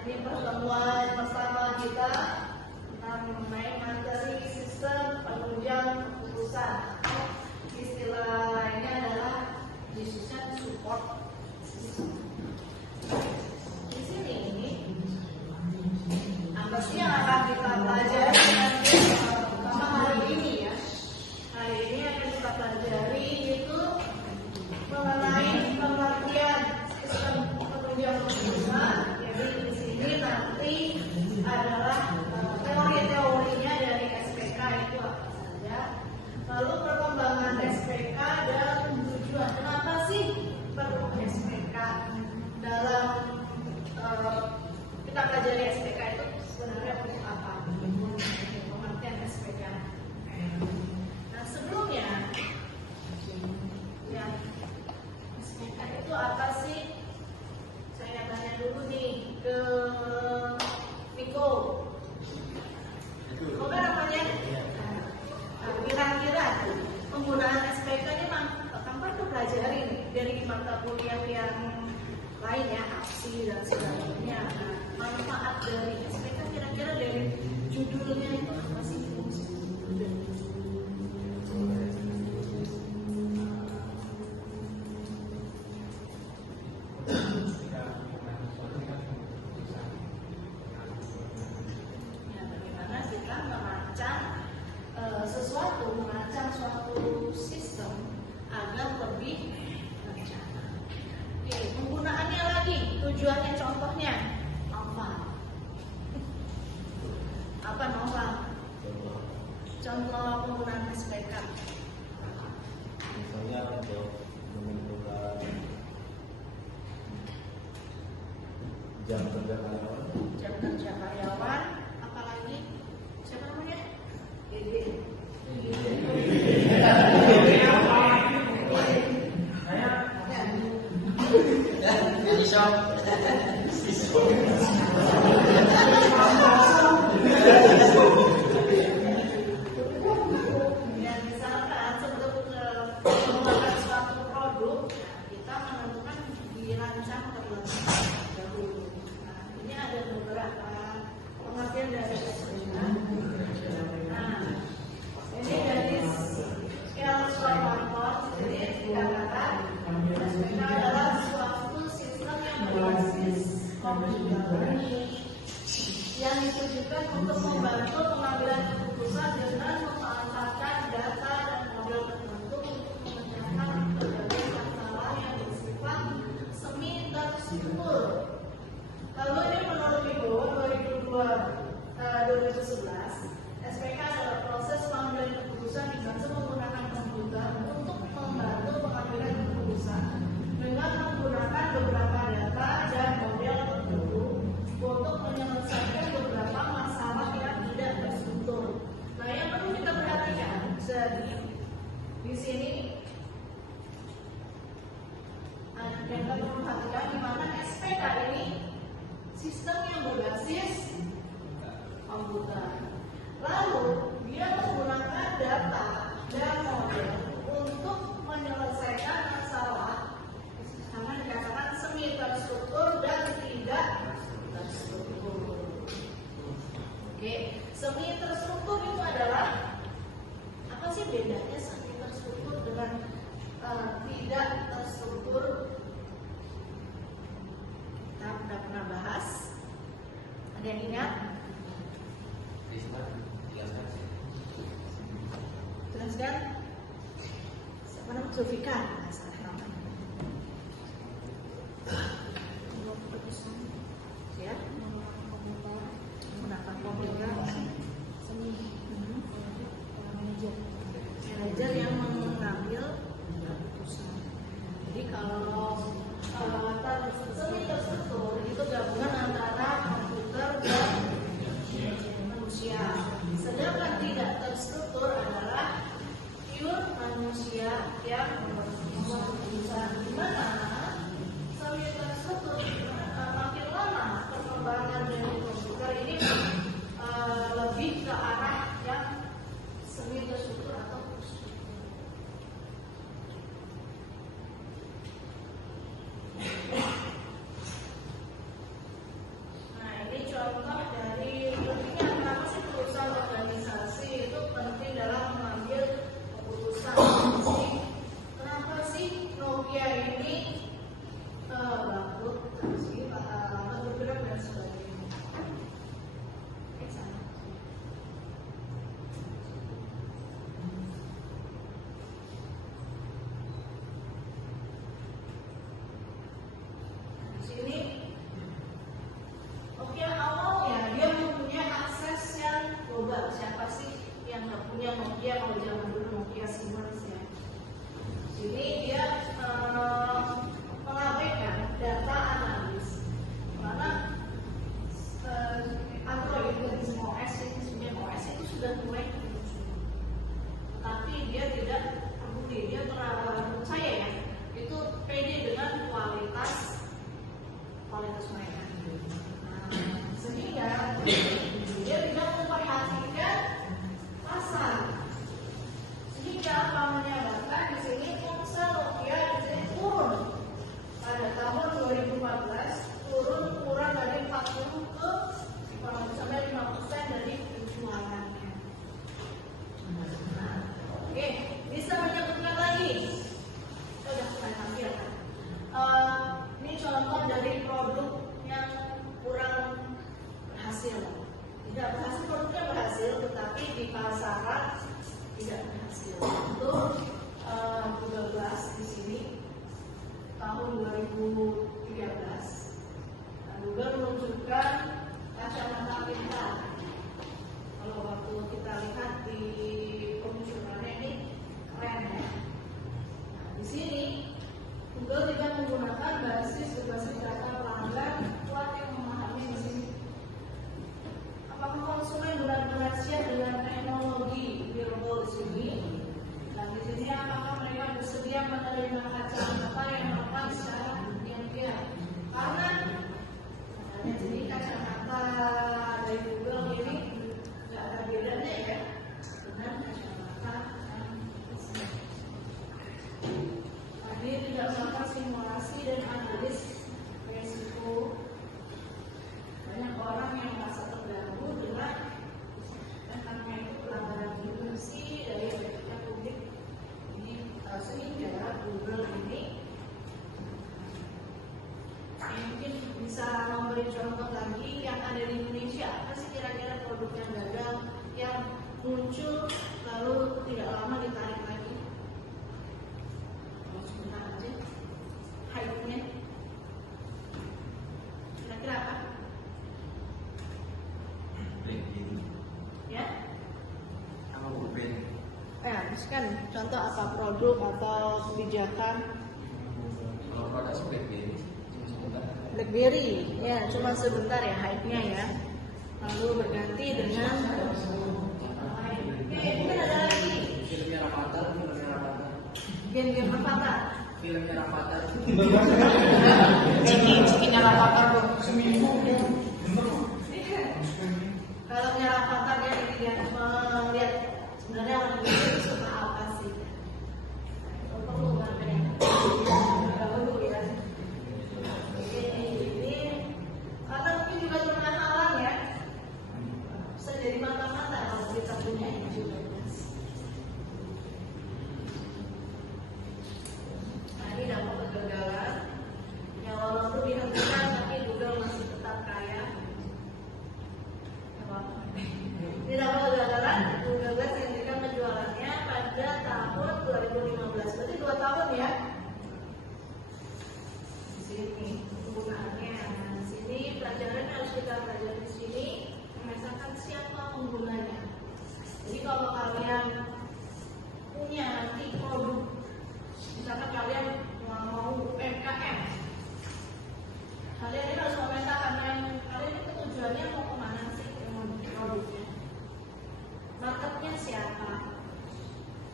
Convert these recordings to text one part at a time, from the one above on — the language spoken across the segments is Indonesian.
Ini pertemuan pertama kita tentang mengenai materi sistem penunjang keputusan. Istilah lainnya adalah decision support system. Di sini apa sih yang akan kita pelajari nanti pertama hari ini ya? Hari ini yang kita pelajari itu mengenai pengertian sistem penunjang keputusan. Jadi di sini nanti adalah teori-teorinya dari SPK itu apa saja. Lalu perkembangan SPK dan tujuan. Kenapa sih perlu SPK dalam kita pelajari SPK itu sebenarnya untuk apa? Pengertian SPK. Nah sebelumnya ya SPK itu apa sih? Saya tanya dulu nih ke Niko. Niko kan namanya? Nah, kira-kira penggunaan SPK ini kapan tuh pelajari dari mata kuliah yang lain ya, aksi dan sebagainya. Nah, manfaat dari SPK kira-kira dari judulnya itu apa sih? Merancang suatu sistem agar lebih terencana. Oke, penggunaannya lagi, tujuannya contohnya apa? Apa Nova? Contoh penggunaan SPK. Misalnya untuk menentukan jam kerja karyawan. Jam kerja karyawan, apalagi siapa namanya? Ide. Dan misalkan sebelum mengembangkan suatu produk, kita menentukan dirancang terlebih dahulu. Nah, ini ada beberapa pengertian dari SPK. Nah, ini dari skala Schwarzkopf, jadi dikatakan SPK adalah suatu sistem yang berbasis komputer yang ditujukan untuk membantu pengambilan keputusan dengan memanfaatkan data dan model tertentu untuk memecahkan berbagai masalah yang bersifat semi terstruktur. Lalu ini menurut Ibu 2011, SPK adalah proses pengambilan keputusan dibantu menggunakan komputer untuk membantu pengambilan keputusan dengan menggunakan beberapa data dan model tertentu untuk menyelesaikan beberapa masalah yang tidak terstruktur. Nah, yang perlu kita perhatikan di sini yang kita perlu perhatikan di mana SPK ini sistem yang berbasis komputer. Lalu dia menggunakan data dan model untuk menyelesaikan masalah karena dikatakan semi terstruktur dan tidak terstruktur. Oke, semi terstruktur itu adalah apa sih bedanya semi terstruktur dengan tidak terstruktur? Kita sudah pernah bahas. Ada yang ingat? Jelaskan. Siapa namanya? Zulfikar. Ya, menggunakan komputer seni manajer yang mengambil keputusan. Jadi kalau seni terstruktur itu gabungan antara komputer dan manusia. Sedangkan tidak terstruktur adalah pure manusia yang membuat pede dengan kualitas mereka. Sehingga dia tidak memperhatikan pasar. Sehingga apa menyebabkan di sini omset Nokia di sini turun pada tahun 2014, turun kurang dari 40 ke sampai 5% dari penjualannya. Oke, bisa menyebutkan lagi. Sudah saya tampilkan. Ini contoh dari produk yang kurang berhasil. Tidak berhasil, produknya berhasil, tetapi di pasaran tidak berhasil. Untuk Google Glass di sini tahun 2013, Google menunjukkan kacamata pintar. Kalau waktu kita lihat di peluncurannya ini keren ya. Di sini Google tidak menggunakan basis data pelanggan kuat yang memahami di sini. Apakah konsumen benar-benar siap dengan teknologi wearable di sini? Dan di sini apakah mereka bersedia menerima kacamata yang melakukan secara diam-diam? Karena di sini kacamata dari Google ini nggak ada bedanya ya dengan kacamata yang resmi. Ini tidak melakukan simulasi dan analis resiko. Banyak orang yang merasa terganggu dengan karena itu pelanggaran privasi dari etika publik ini, sehingga Google ini mungkin bisa memberi contoh lagi yang ada di Indonesia. Apa sih kira-kira produk yang gagal yang muncul lalu tidak lama ditarik lagi? Sebentar aja, hype-nya kira-kira apa? Ya? Apa bukan? Misalkan contoh apa produk atau kebijakan? Kalau produk BlackBerry, BlackBerry, ya cuma sebentar ya hype-nya ya. Lalu berganti dengan mungkin ada lagi filmnya Rafathar. game-game Rafathar. Filmnya Rafathar. Cikinya Rafathar tuh. Kalau Rafathar dia melihat sebenarnya orang itu suka apa sih? Perlu ya. Ini atau mungkin juga terkenal ya. Bisa jadi mata-mata kalau kita punya ini juga. Ini dampak kegagalan yang walaupun dihentikan tapi Google masih tetap kaya. Ini dampak kegagalan Google Glass hentikan penjualannya pada tahun 2015. Berarti 2 tahun ya. Di sini penggunaannya. Nah, di sini pelajaran harus kita pelajari di sini memetakan siapa penggunanya. Jadi kalau kalian punya nanti produk, misalkan kalian mau UMKM, kalian ini harus memetakan kalian itu tujuannya mau kemana sih produknya, marketnya siapa,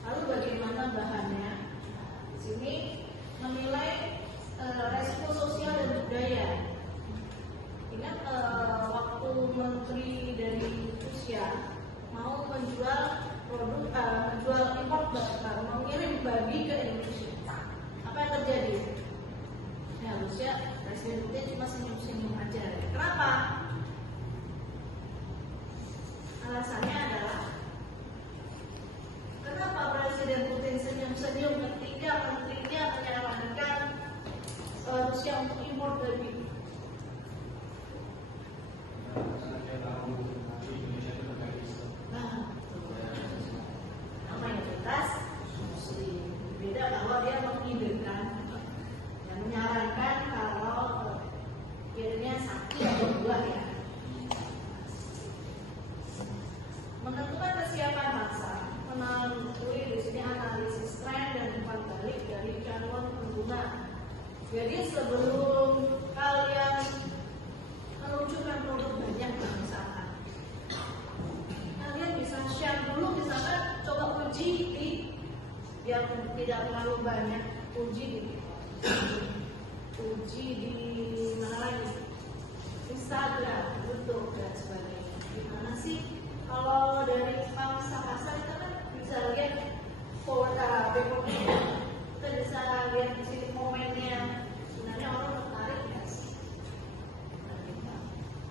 lalu bagaimana bahannya. Di sini menilai resiko sosial dan budaya. Ingat waktu menteri dari Rusia mau menjual produk, menjual impor, mau ngirim babi ke Indonesia. Apa yang terjadi? Ya, Rusia presiden Putin cuma senyum-senyum aja. Kenapa? Alasannya adalah kenapa presiden Putin senyum-senyum ketika menterinya menyarankan Rusia untuk impor babi? Mayoritas Muslim. Beda kalau dia mengizinkan, yang menyarankan kalau akhirnya satu atau dua ya. Menentukan kesiapan bangsa, melalui di sini analisis tren dan umpan balik dari calon pengguna. Jadi sebelum kalian meluncurkan produk banyak misalkan, kalian bisa share dulu, misalkan coba uji di yang tidak terlalu banyak, uji di uji di mana lagi? Instagram, YouTube dan sebagainya. Gimana sih kalau dari bangsa kasar kita kan bisa lihat background-nya, kita bisa lihat di sini komennya. Sebenarnya orang tertarik nggak sih?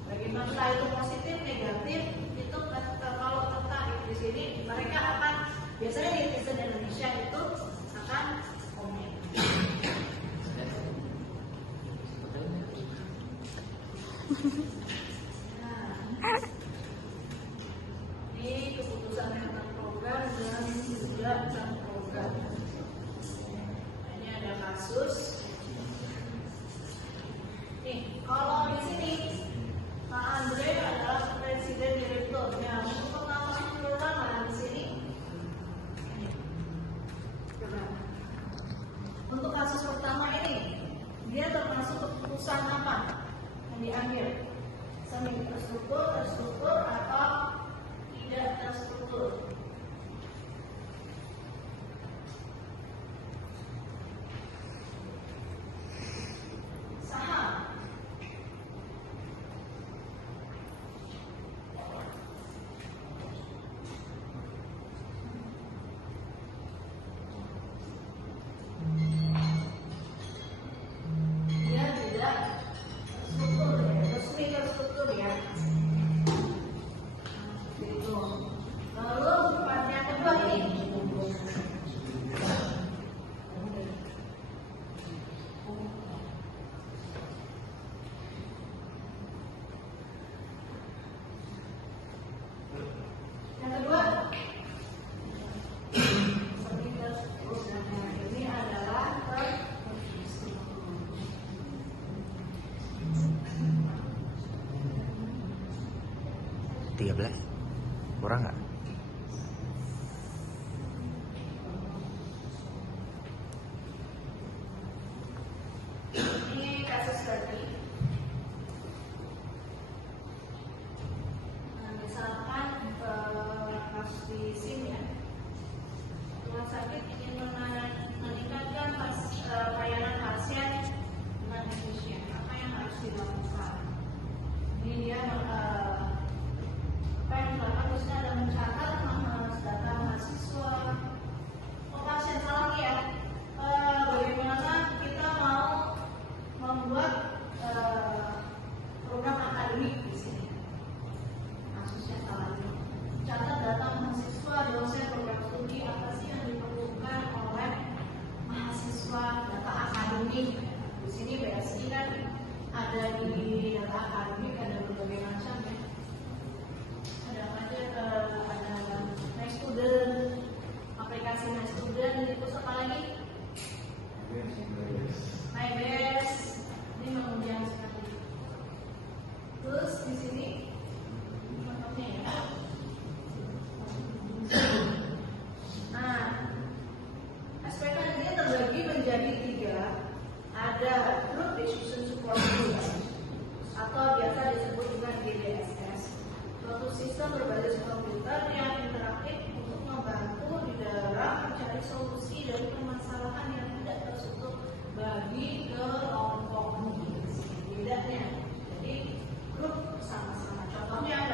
Bagaimana entah itu positif, negatif, itu kalau tertarik di sini mereka akan biasanya netizen Indonesia itu akan komen. Nah, ini keputusan tentang program dan juga tentang program. Ini ada kasus. Nih, kalau di sini Pak Andre adalah presiden direkturnya. Untuk pengawasan perulangan di sini. Untuk kasus pertama ini, dia termasuk keputusan apa yang diambil? Semi terstruktur atau tidak terstruktur? Saham. Dia tidak terstruktur ya, resmi terstruktur ya. Gitu. Lalu part yang kedua ini. Yang kedua, seperti terstruktur dan ini adalah terstruktur. 13 kurang nggak? Ini kasus tadi. Nah, misalkan kasus di sini ya, rumah sakit ingin meningkatkan pelayanan pasien dengan efisien. Apa yang harus dilakukan? Ini dia apa yang dilakukan harusnya ada mencatat data mahasiswa. Pasien salah ya. Bagaimana kita mau membuat program akademik di sini? Kasusnya salah ini. Catat data mahasiswa, dosen, program studi apa sih yang diperlukan oleh mahasiswa, data akademik. Di sini BSI kan ada di data akademik ada berbagai macam ya. Ada apa aja? Ada My Student, aplikasi My Student, terus apa lagi? My Best, ini mengunjang sekali. Terus di sini contohnya ya. Nah, SPK ini terbagi menjadi 3. Ada Group Decision Support Group atau biasa disebut dengan GDSS. Suatu sistem berbasis komputer yang interaktif untuk membantu di dalam mencari solusi dari permasalahan yang tidak terstruktur bagi kelompok. Bedanya, jadi grup sama-sama. Contohnya